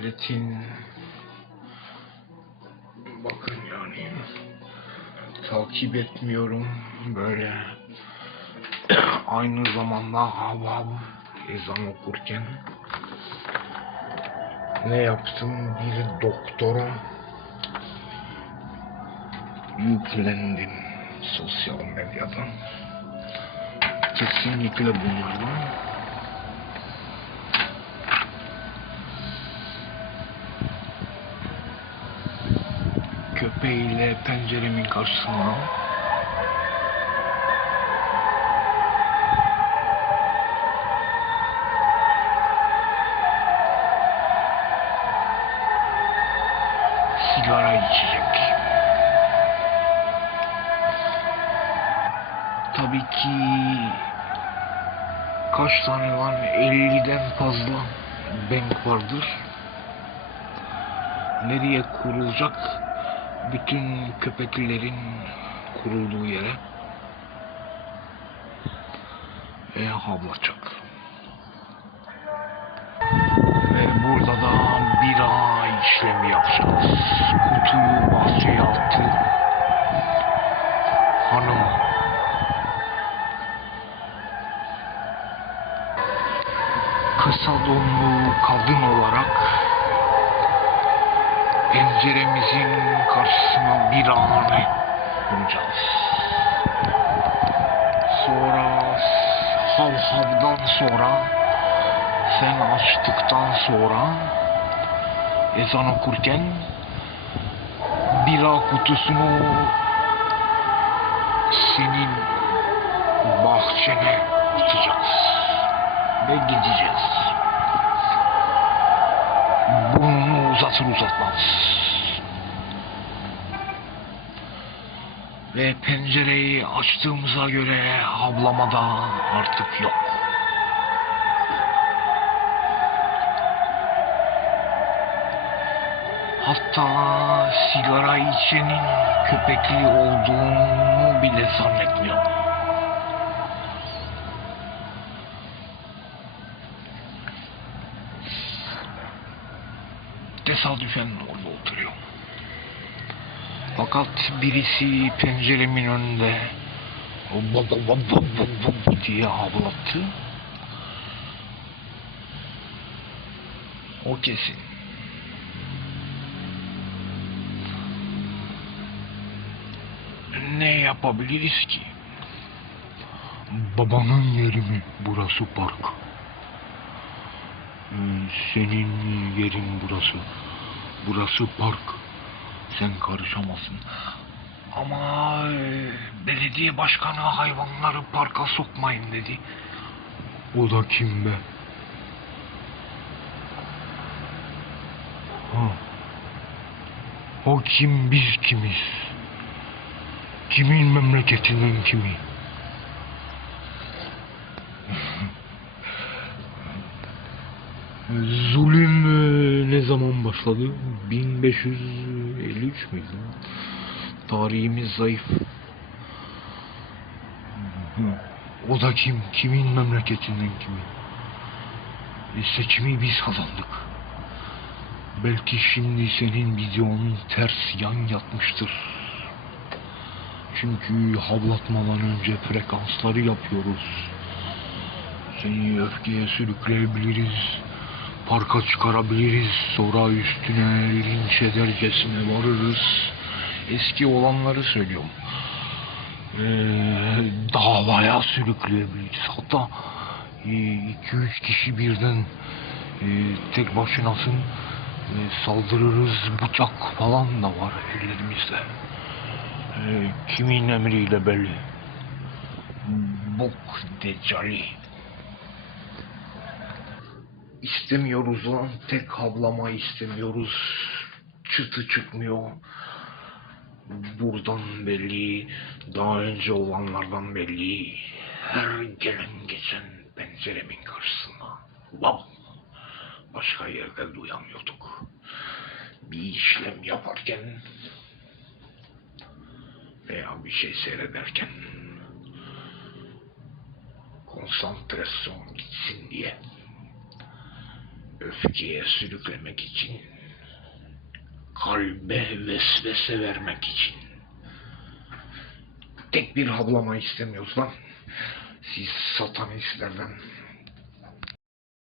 milletin bakın yani. Takip etmiyorum böyle. Aynı zamanda hav hav ezan okurken ne yaptım? Bir doktora yüklendim sosyal medyadan. Kesinlikle bunlardan köpeğiyle penceremin karşısına sigara içecek. Tabii ki kaç tane var? 50'den fazla bank vardır. Nereye kurulacak? Bütün köpeklerin kurulduğu yere ve havlacak. Ve burada da bira işlemi yapacağız. Kutuyu bahçeye attı. Hanım kısa donlu kadın olarak penceremizin karşısına bir hane kuracağız. Sonra hav havdan sonra sen açtıktan sonra ezan okurken bira kutusunu senin bahçene atacağız ve gideceğiz. Burnunu uzatır uzatmaz. Ve pencereyi açtığımıza göre ablamada artık yok. Hatta sigara içenin köpekli olduğunu bile zannetmiyorum. Tesadüfen orada oturuyor. Fakat birisi penceremin önünde vab vab vab vab vab diye havlattı. O kesin. Ne yapabiliriz ki? Babanın yeri mi burası park? Ee, Senin yerin burası. Burası park. Sen karışamazsın. Ama e, belediye başkanı hayvanları parka sokmayın dedi. O da kim be? Ha. O kim biz kimiz? Kimin memleketinden kimi? Zulüm e, ne zaman başladı? 1553 müydü? Tarihimiz zayıf. O da kim? Kimin memleketinden kimi? E, seçimi biz kazandık. Belki şimdi senin videonun ters yan yatmıştır. Çünkü havlatmadan önce frekansları yapıyoruz. Seni öfkeye sürükleyebiliriz. Parka çıkarabiliriz. Sonra üstüne linç edercesine varırız. Eski olanları söylüyorum. Ee, davaya sürükleyebiliriz. Hatta 2-3 kişi birden e, tek başınasın e, saldırırız. Bıçak falan da var ellerimizde. E, kimin emriyle belli. Bok decali. İstemiyoruz lan. Tek hablama istemiyoruz. Çıtı çıkmıyor. Buradan belli. Daha önce olanlardan belli. Her gelen geçen penceremin karşısına. Bam. Başka yerde duyamıyorduk. Bir işlem yaparken veya bir şey seyrederken konsantrasyon gitsin diye öfkeye sürüklemek için, kalbe vesvese vermek için. Tek bir havlama istemiyoruz lan. Siz satanistlerden